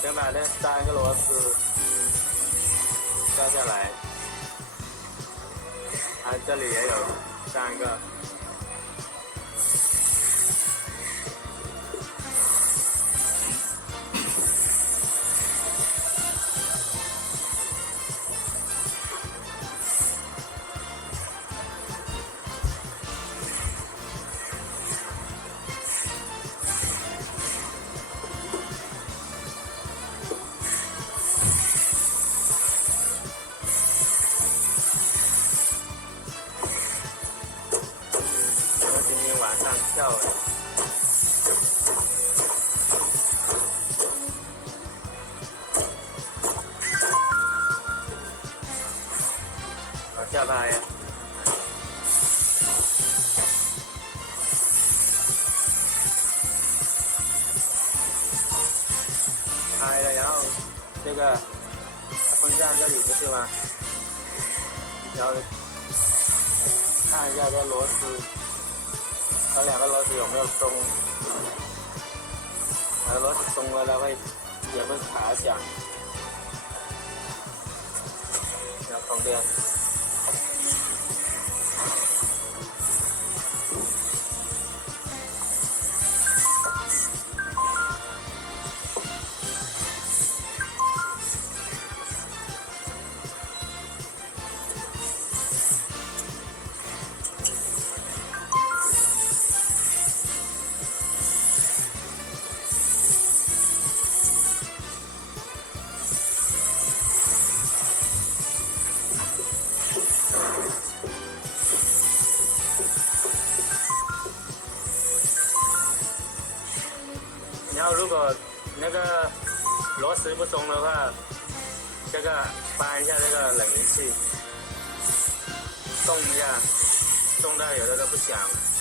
先把这3个螺丝掉下来，这里也有3个。往上跳了，往下拍呀，拍了，然后这个风扇这里不是吗？然后看一下这螺丝。这2个螺丝有没有松？螺丝松了，它也会卡响，要充电。然后如果那个螺丝不松的话，这个搬一下这个冷凝器，动一下，动到有的都不响了。